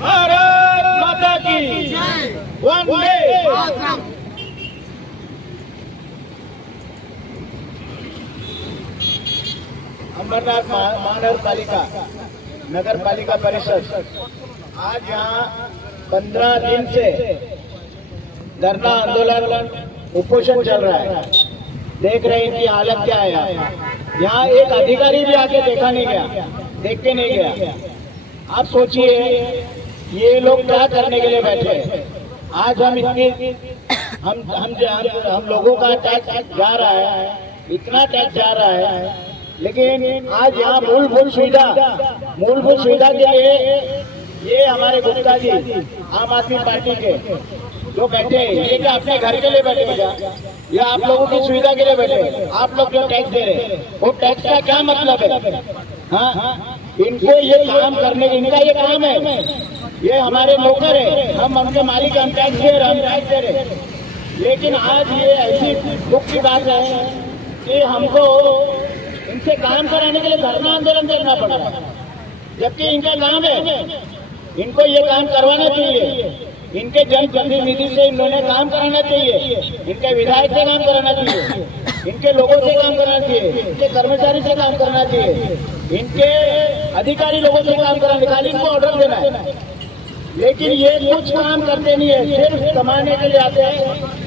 भारत माता की वंदे मातरम। अंबरनाथ महानगरपालिका नगर पालिका परिषद आज यहाँ 15 दिन से धरना आंदोलन उपोषण चल रहा है। देख रहे हैं कि हालत क्या है। यहाँ एक अधिकारी भी आके देखा नहीं गया, देख के नहीं गया। आप सोचिए ये लोग क्या करने के लिए बैठे हैं। आज हम इतनी हम लोगों का टैक्स जा रहा है, इतना टैक्स जा रहा है, लेकिन आज यहाँ मूलभूत सुविधा के लिए ये हमारे गुप्ता जी आम आदमी पार्टी के जो बैठे हैं, ये क्या अपने घर के लिए बैठे हैं क्या, या आप लोगों की सुविधा के लिए बैठे हैं? आप लोग जो टैक्स दे रहे हैं वो टैक्स का क्या मतलब है? हाँ, इनको ये काम करने, इनका ये काम है, ये हमारे नौकर है, हम उनके मालिक, हम टैक्स दे रहे। लेकिन आज ये ऐसी दुख की बात है कि हमको इनसे काम कराने के लिए धरना आंदोलन करना पड़ रहा है, जबकि इनका काम है। इनको ये काम करवाना चाहिए, इनके जनप्रतिनिधि से इन्होंने काम कराना चाहिए, इनके विधायक से काम कराना चाहिए, इनके लोगों से काम करना चाहिए, इनके कर्मचारी से काम करना चाहिए, इनके अधिकारी लोगों से काम कराना, खाली इनको ऑर्डर देना है। लेकिन ये कुछ काम करते नहीं है, सिर्फ कमाने के लिए आते हैं,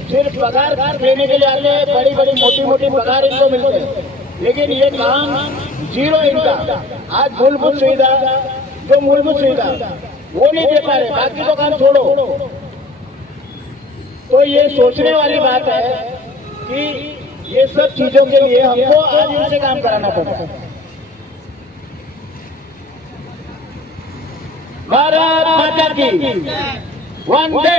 सिर्फ पगार देने के लिए आते हैं, बड़ी बड़ी मोटी पगार इनको मिलते हैं, लेकिन ये काम जीरो इनका। आज मूलभूत सुविधा वो नहीं दे पा रहे, बाकी तो काम छोड़ो। तो ये सोचने वाली बात है कि ये सब चीजों के लिए हमको आज इनसे काम कराना पड़ता है। भारत माता की वंदे।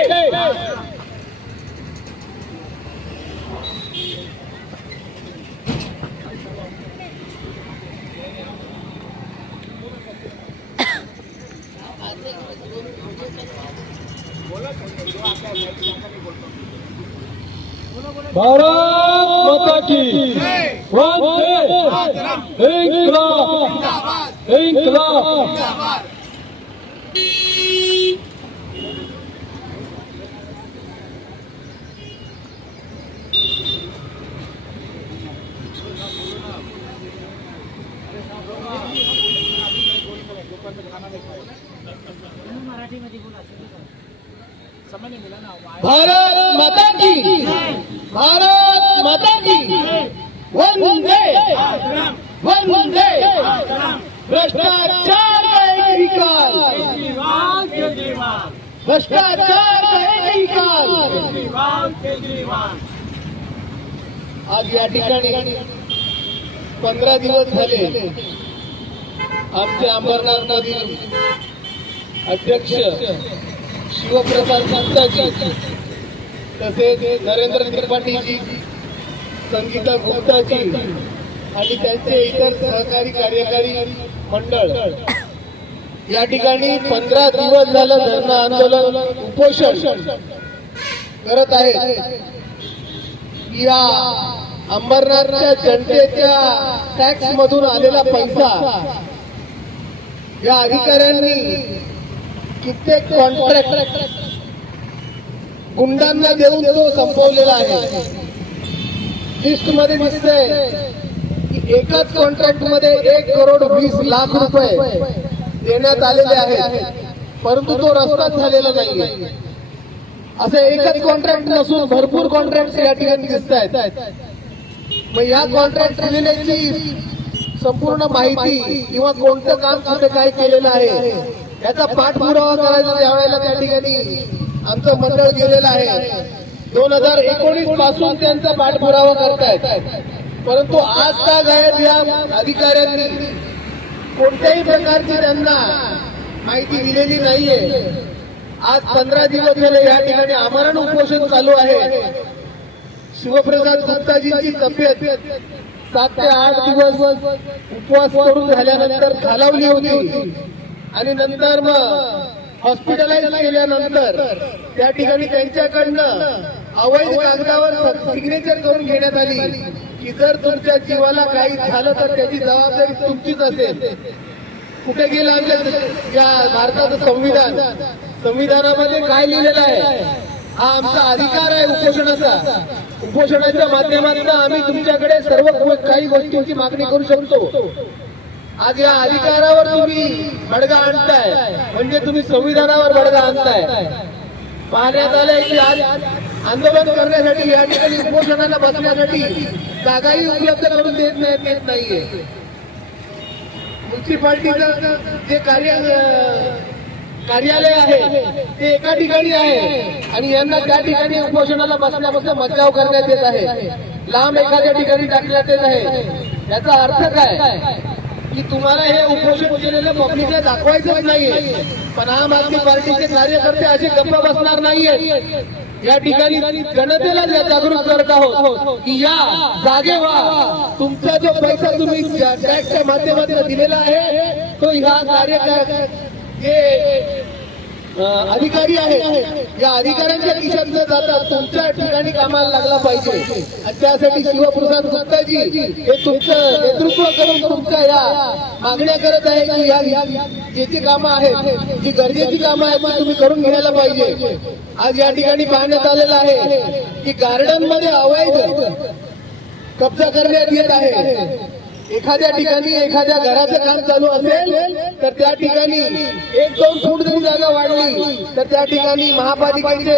भारत माता की वंदे। इंकलाब इंकलाब। भारत माता की वंदे वंदे। भ्रष्टाचार का एक विकास, भ्रष्टाचार का एक विकास। आज या ठिकाणी 15 दिवस झाले आमचे अंबरनाथमधील अध्यक्ष शिवप्रसाद गुप्ताजी, तसेच नरेंद्र त्रिपाठीजी, संगीता गुप्ताजी आणि त्यांचे इतर सहकारी कार्यकारी मंडळ या ठिकाणी 15 दिवस झालं धरणं आंदोलन उपोषण करत आहेत। या अंबरनाथच्या जनतेच्या टॅक्स मधून आलेला पैसा या अधिकाऱ्यांनी कित्येक कॉन्ट्रॅक्ट गुंडांना देऊन तो संपवलेला आहे। लिस्ट मध्ये दिसतंय की एकाच कॉन्ट्रॅक्ट मध्ये 1,20,00,000 रुपये देण्यात आलेले आहेत, परंतु तो रस्ताच झालेला नाहीये। असे एकच कॉन्ट्रॅक्ट नसून भरपूर कॉन्ट्रॅक्ट या ठिकाणी दिसत आहेत। मग या कॉन्ट्रॅक्ट दिलेल्याची संपूर्ण माहिती किंवा कोणतं काम कुठे काय केलेलं आहे याचा पाठपुरावा करायचा त्यावेळेला त्या ठिकाणी आमचं मंडळ गेलेलं आहे। 2019 पासून त्यांचा पाठपुरावा करतायत, परंतु आज का गायब या अधिकाऱ्यांनी कोणत्याही प्रकारची त्यांना माहिती दिलेली नाहीये। आज 15 दिवस झाले या ठिकाणी आमरण उपोषण चालू आहे। शिवप्रसाद गुप्ताजींची तब्येत 7 ते 8 दिवस उपवास करून झाल्यानंतर खालावली होती आणि नंतर मग हॉस्पिटलाइज केल्यानंतर त्या ठिकाणी त्यांच्याकडनं अवैध कागदावर सिग्नेचर करून घेण्यात आली की जर तुमच्या जीवाला काही झालं तर त्याची जबाबदारी तुमचीच असेल। कुठे गेलं आमच्या या भारताचं संविधान? संविधानामध्ये काय लिहिलेलं आहे? हा आमचा अधिकार आहे उपोषणाचा. उपोषणाच्या माध्यमातून आम्ही तुमच्याकडे सर्व काही गोष्टींची मागणी करू शकतो. आज या अधिकारावर तुम्ही बडगा आणताय, म्हणजे तुम्ही संविधानावर बडगा आणताय. पाहण्यात आलंय की आज आंदोलन करण्यासाठी या ठिकाणी उपोषणाला बसण्यासाठी जागाही उपलब्ध करून देत नाहीये. म्युन्सिपाल्टीचं जे कार्यालय आहे ते एका ठिकाणी आहे आणि यांना त्या ठिकाणी उपोषणाला बसण्यापासून मज्जाव करण्यात येत आहे. लांब एखाद्या ठिकाणी टाकण्यात येत आहे. याचा अर्थ काय की तुम्हाला हे उपोषण केलेलं पब्लिकला दाखवायचंच नाहीये. पण आम आदमी पार्टीचे कार्यकर्ते असे गप्प बसणार नाहीये. या ठिकाणी जनतेला जागृत करत आहोत की या जागे व्हा. तुमचा जो पैसा तुम्ही टॅक्सच्या माध्यमातून दिलेला आहे तो ह्या जे अधिकारी आहेत या अधिकाऱ्यांच्या खिशात न जाता तुमच्या ठिकाणी कामाला लागला पाहिजे. आणि त्यासाठी शिवप्रसाद गुप्ताजी हे तुमचं नेतृत्व करून तुमच्या या मागण्या करत आहे की या जे कामं आहेत, जी गरजेची कामं आहेत ती तुम्ही करून घ्यायला पाहिजे. आज या ठिकाणी पाहण्यात आलेलं आहे की गार्डन मध्ये अवैध कब्जा करण्यात येत आहे. एखाद्या ठिकाणी एखाद्या घराचं काम चालू असेल तर त्या ठिकाणी 1-2 फूट जरी जागा वाढली तर त्या ठिकाणी महापालिकेचे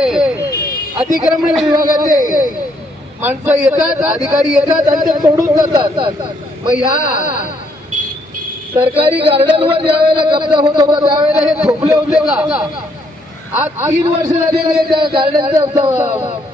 अतिक्रमण विभागाचे माणसं येतात, अधिकारी येतात आणि ते तोडून जातात. मग ह्या सरकारी गार्डनवर ज्यावेळेला कब्जा होत होता त्यावेळेला हे थोपले होते का? आज 3 वर्ष झालेले त्या गार्डनचं